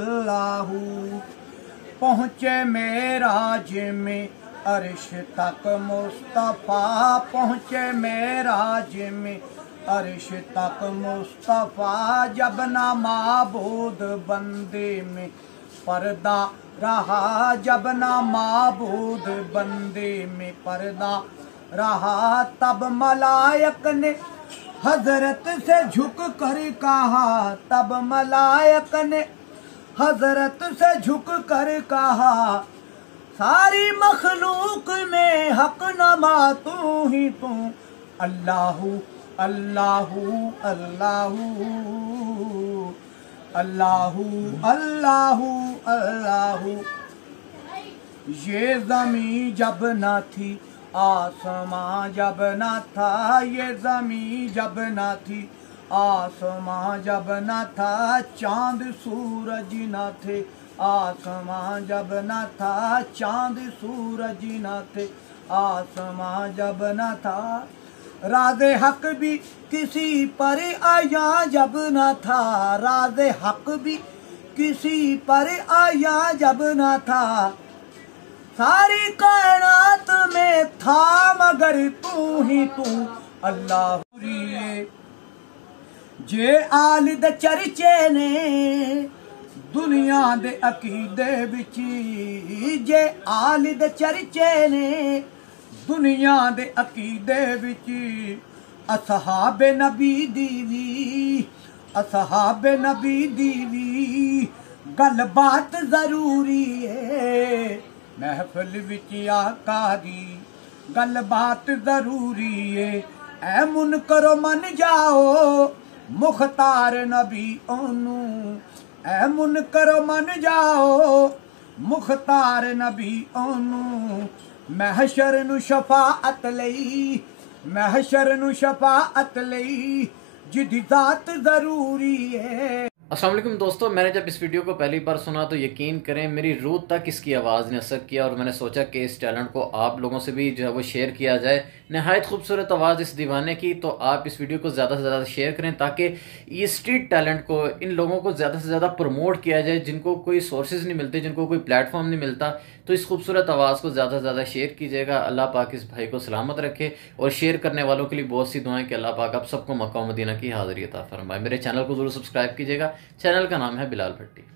अल्लाह। पहुँचे मेराज में अर्श तक मुस्तफ़ा, पहुँचे मेराज में अर्श तक मुस्तफ़ा। जब ना माबूद बंदे में पर्दा रहा, जब ना माबूद बंदे में पर्दा रहा, तब मलायक ने हजरत से झुक कर कहा, तब मलायक ने हजरत से झुक कर कहा, सारी मखलूक में हक नमा तू ही तू, अल्लाहू अल्लाहू अल्लाहू अल्लाहू अल्लाहू अल्लाहू। ये ज़मीं जब न थी, आसमां जब न था, ये ज़मीं जब न थी, आसमां जब न था, चांद सूरज न थे, आसमां जब न था, चांद सूरज न थे, आसमां जब न था। राज़े हक भी किसी पर आया जब न था, राज़े हक भी किसी पर आया जब न था, सारी कायनात में था मगर तू ही तू, अल्लाह। जे आलिद चर्चे ने दुनिया दे अकीदे विच, जे आलिद चर्चे ने दुनिया दे अकीदे विच, असहाबे नबी दीवी, असहाबे नबी दीवी गल बात जरूरी है। महफिल विच आका दी गल बात जरूरी है। ऐ मुन करो मन जाओ मुख्तार नबी ओनू, ऐ मुन करो मन जाओ मुख्तार नबी ओनू। महशर नू शफाअत लई, महशर नू शफाअत लई जिदी जात जरूरी है। अस्सलाम वालेकुम दोस्तों, मैंने जब इस वीडियो को पहली बार सुना तो यकीन करें मेरी रूह तक इसकी आवाज़ ने असर किया और मैंने सोचा कि इस टैलेंट को आप लोगों से भी जो है वो शेयर किया जाए। नहायत खूबसूरत आवाज़ इस दीवाने की, तो आप इस वीडियो को ज़्यादा से ज़्यादा शेयर करें ताकि ये स्ट्रीट टैलेंट को इन लोगों को ज़्यादा से ज़्यादा प्रमोट किया जाए जिनको कोई सोर्सेज नहीं मिलते, जिनको कोई प्लेटफॉर्म नहीं मिलता। तो इस खूबसूरत आवाज़ को ज़्यादा से ज़्यादा शेयर कीजिएगा। अल्लाह पाक इस भाई को सलामत रखे और शेयर करने वालों के लिए बहुत सी दुआएं कि अल्लाह पाक आप सबको मक्का मदीना की हाज़िरी अता फरमाए। मेरे चैनल को ज़रूर सब्सक्राइब कीजिएगा। चैनल का नाम है बिलाल भट्टी।